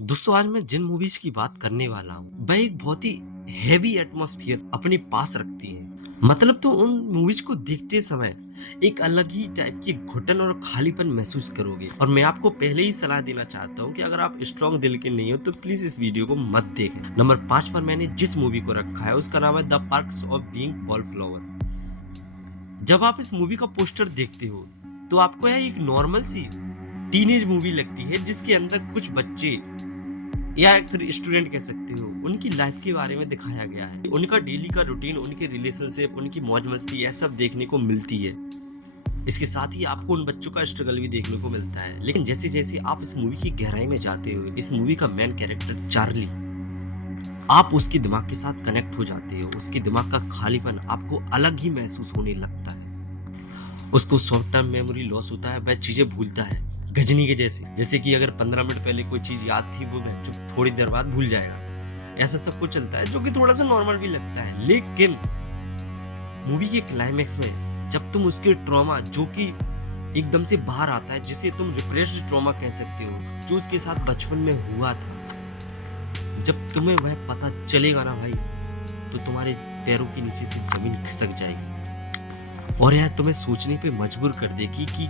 दोस्तों आज मैं जिन मूवीज की बात करने वाला हूँ वह एक बहुत ही हैवी एटमॉस्फेयर अपने पास रखती है। मतलब तो उन मूवीज को देखते समय एक अलग ही टाइप की घुटन और खालीपन महसूस करोगे। और मैं आपको पहले ही सलाह देना चाहता हूँ कि अगर आप स्ट्रॉन्ग दिल के नहीं हो तो प्लीज इस वीडियो को मत देखें। नंबर 5 पर मैंने जिस मूवी को रखा है उसका नाम है द पर्क्स ऑफ बीइंग वॉलफ्लावर। जब आप इस मूवी का पोस्टर देखते हो तो आपको यह एक नॉर्मल सी टीनेज मूवी लगती है जिसके अंदर कुछ बच्चे या फिर स्टूडेंट कह सकते हो उनकी लाइफ के बारे में दिखाया गया है। उनका डेली का रूटीन, उनके रिलेशनशिप, उनकी मौज मस्ती यह सब देखने को मिलती है। इसके साथ ही आपको उन बच्चों का स्ट्रगल भी देखने को मिलता है। लेकिन जैसे जैसे आप इस मूवी की गहराई में जाते हो, इस मूवी का मेन कैरेक्टर चार्ली, आप उसके दिमाग के साथ कनेक्ट हो जाते हो। उसके दिमाग का खालीपन आपको अलग ही महसूस होने लगता है। उसको शॉर्ट टर्म मेमोरी लॉस होता है, वह चीजें भूलता है गजनी के जैसे कि अगर 15 मिनट पहले कोई चीज याद थी वो थोड़ी देर बाद भूल जाएगा। ऐसा सब कुछ चलता है जो कि थोड़ा सा नॉर्मल भी लगता है। लेकिन मूवी के क्लाइमेक्स में जब तुम उसके ट्रॉमा जो कि एकदम से बाहर आता है, जिसे तुम रिप्रेस्ड ट्रॉमा कह सकते हो, जो उसके साथ बचपन में हुआ था, जब तुम्हें वह पता चलेगा ना भाई, तो तुम्हारे पैरों के नीचे से जमीन खिसक जाएगी और यह तुम्हें सोचने पे मजबूर कर देगी कि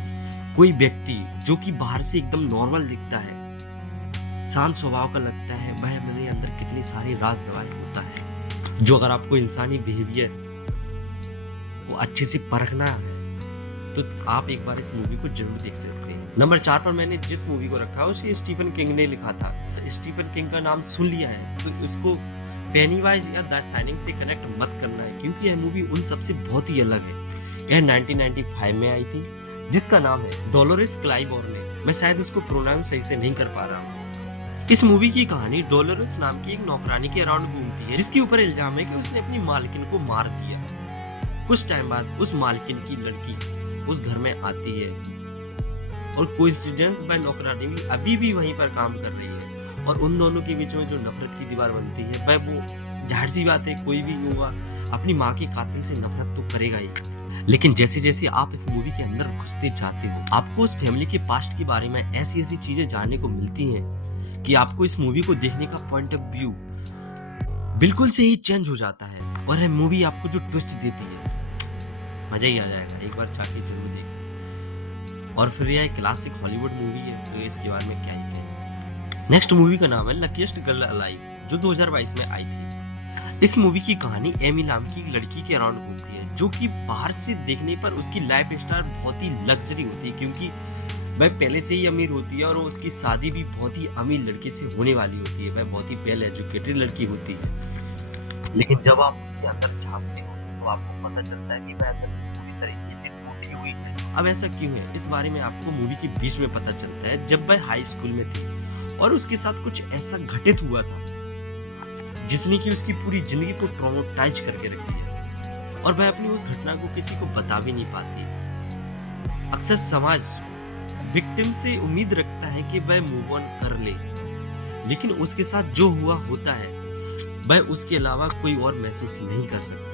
कोई व्यक्ति जो कि बाहर से एकदम नॉर्मल दिखता है, शांत स्वभाव का लगता है, वह मेरे अंदर कितनी सारी राज दवाएं होता है। जो अगर आपको इंसानी बिहेवियर को अच्छे से परखना है तो आप एक बार इस मूवी को जरूर देख सकते हैं। नंबर 4 पर मैंने जिस मूवी को रखा है उसे स्टीफन किंग ने लिखा था। स्टीफन किंग का नाम सुन लिया है तो इसको पेनीवाइज या द शाइनिंग से कनेक्ट मत करना है, क्योंकि यह मूवी उन सबसे बहुत ही अलग है। यह 1995 में आई थी, जिसका नाम है डोलोरेस क्लाइबोर्ने। मैं शायद उसको प्रोनाउंस सही से नहीं कर पा रहा हूँ। इस मूवी की कहानी डोलोरेस नाम की एक नौकरानी के अराउंड घूमती है, जिसके ऊपर इल्जाम है कि उसने अपनी मालकिन को मार दिया। कुछ टाइम बाद उस मालकिन की लड़की उस घर में आती है और कोइंसिडेंस वह नौकरानी भी अभी भी वहीं पर काम कर रही है और उन दोनों के बीच में जो नफरत की दीवार बनती है, वह वो जाहिर सी बात है, कोई भी होगा अपनी माँ के कातिल से नफरत तो करेगा ही। लेकिन जैसे जैसे आप इस मूवी के अंदर घुसते जाते हो, आपको उस फैमिली के पास्ट के बारे में ऐसी ऐसी चीजें जानने को मिलती हैं कि आपको इस मूवी को देखने का पॉइंट ऑफ व्यू बिल्कुल से ही चेंज हो जाता है। और यह मूवी आपको जो ट्विस्ट देती है, मजा ही आ जाएगा। एक बार जाके जरूर देखें। और फिर यह क्लासिक हॉलीवुड मूवी है तो इसके बारे में क्या ही कहें। नेक्स्ट मूवी का नाम है लकीएस्ट गर्ल अलाइव, जो 2022 में आई थी। इस मूवी की कहानी एमी नाम की एक लड़की के अराउंड घूमती है, जो कि बाहर से देखने पर उसकी लाइफ स्टाइल बहुत ही लग्जरी होती है, क्योंकि वह पहले से ही अमीर होती है और उसकी शादी भी बहुत ही अमीर लड़के से होने वाली होती है। वह बहुत ही वेल एजुकेटेड लड़की होती है। लेकिन जब आप उसके अंदर झांकते हो तो आपको पता चलता है कि वह अंदर से पूरी तरीके से टूटी हुई है। अब ऐसा क्यों है, इस बारे में आपको मूवी के बीच में पता चलता है, जब वह हाई स्कूल में थी और उसके साथ कुछ ऐसा घटित हुआ था जिसने कि उसकी पूरी जिंदगी को ट्रॉमेटाइज करके रख दिया और वह अपनी उस घटना को किसी को बता भी नहीं पाती। अक्सर समाज विक्टिम से उम्मीद रखता है कि वह मूव ऑन कर ले, लेकिन उसके साथ जो हुआ होता है वह उसके अलावा कोई और महसूस नहीं कर सकता।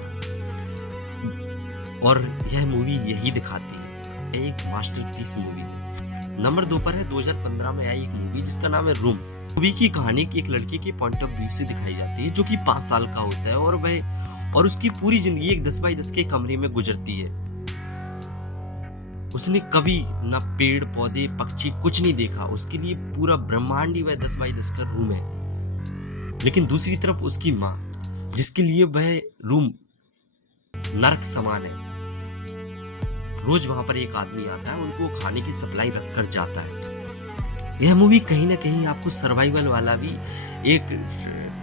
और यह मूवी यही दिखाती है, एक मास्टरपीस मूवी। नंबर 2 पर है 2015 में आई एक मूवी जिसका नाम है रूम। मूवी की कहानी एक लड़के के पॉइंट ऑफ व्यू से दिखाई जाती है, जो कि 5 साल का होता है और उसकी पूरी जिंदगी एक 10 बाई 10 के कमरे में गुजरती है। उसने कभी न पेड़ पौधे पक्षी कुछ नहीं देखा, उसके लिए पूरा ब्रह्मांड ही वह 10 बाई 10 का रूम है। लेकिन दूसरी तरफ उसकी माँ, जिसके लिए वह रूम नरक समान है। रोज वहां पर एक आदमी आता है, उनको खाने की सप्लाई रख कर जाता है। यह मूवी कहीं ना कहीं आपको सर्वाइवल वाला भी एक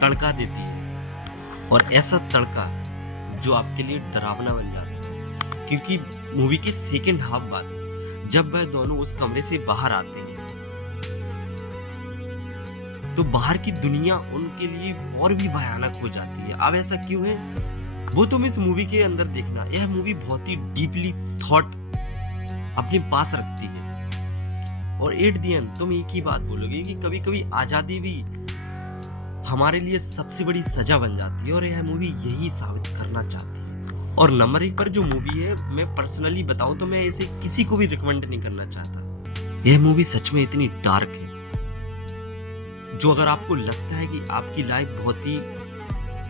तड़का देती है, और ऐसा तड़का जो आपके लिए डरावना बन जाता है, क्योंकि मूवी के सेकंड हाफ बाद जब वह दोनों उस कमरे से बाहर आते हैं तो बाहर की दुनिया उनके लिए और भी भयानक हो जाती है। अब ऐसा क्यों है वो तुम इस मूवी के अंदर देखना। यह मूवी बहुत ही डीपली थॉट अपने पास रखती है और एट द एंड तुम एक ही बात बोलोगे कि कभी कभी आजादी भी हमारे लिए सबसे बड़ी सजा बन जाती है, और यह मूवी यही साबित करना चाहती है। और नंबर 1 पर जो मूवी है, मैं पर्सनली बताऊं तो मैं इसे किसी को भी रिकमेंड नहीं करना चाहता। यह मूवी सच में इतनी डार्क है, जो अगर आपको लगता है कि आपकी लाइफ बहुत ही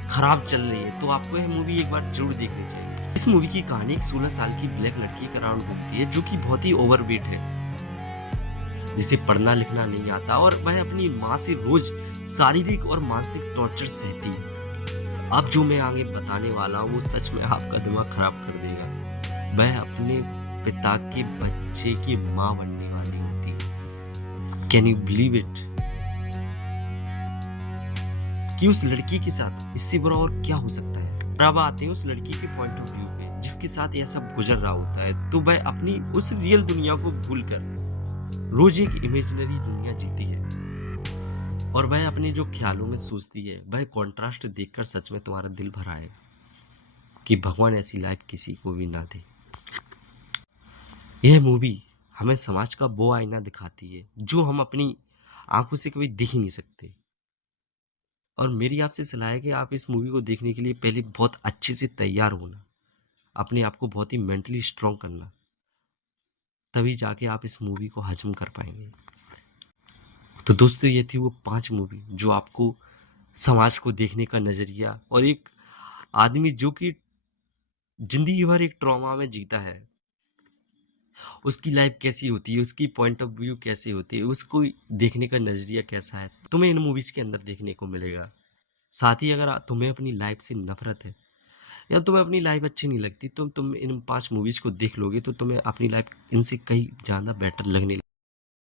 खराब चल रही है, तो आपको यह मूवी एक बार ज़रूर देखनी चाहिए। इस मूवी की कहानी एक 16 साल की ब्लैक लड़की के अराउंड घूमती है, जो कि बहुत ही ओवरवेट है, जिसे पढ़ना लिखना नहीं आता और वह अपनी माँ से रोज़ शारीरिक और मानसिक टॉर्चर सहती है। अब जो मैं आगे बताने वाला हूँ, वो सच में आपका दिमाग खराब कर देगा। वह अपने पिता के बच्चे की माँ बनने वाली होती है। Can you believe it? कि उस लड़की के साथ इससे बुरा और क्या हो सकता है। और अब आते हैं उस लड़की के पॉइंट ऑफ व्यू पे, जिसके साथ यह सब गुजर रहा होता है। तो वह अपनी उस रियल दुनिया को भूलकर रोज एक इमेजिनरी दुनिया जीती है, और वह अपने जो ख्यालों में सोचती है, वह कॉन्ट्रास्ट देखकर सच में तुम्हारा दिल भर आएगा कि भगवान ऐसी लाइफ किसी को भी ना दे। यह मूवी हमें समाज का वो आईना दिखाती है जो हम अपनी आंखों से कभी देख ही नहीं सकते। और मेरी आपसे सलाह है कि आप इस मूवी को देखने के लिए पहले बहुत अच्छे से तैयार होना, अपने आप को बहुत ही मेंटली स्ट्रांग करना, तभी जाके आप इस मूवी को हजम कर पाएंगे। तो दोस्तों, ये थी वो 5 मूवी जो आपको समाज को देखने का नज़रिया, और एक आदमी जो कि ज़िंदगी भर एक ट्रॉमा में जीता है, उसकी लाइफ कैसी होती है, उसकी पॉइंट ऑफ व्यू कैसे होती है, उसको देखने का नज़रिया कैसा है, तुम्हें इन मूवीज़ के अंदर देखने को मिलेगा। साथ ही अगर तुम्हें अपनी लाइफ से नफ़रत है या तुम्हें अपनी लाइफ अच्छी नहीं लगती, तो तुम इन 5 मूवीज़ को देख लोगे तो तुम्हें अपनी लाइफ इनसे कहीं ज़्यादा बेटर लगने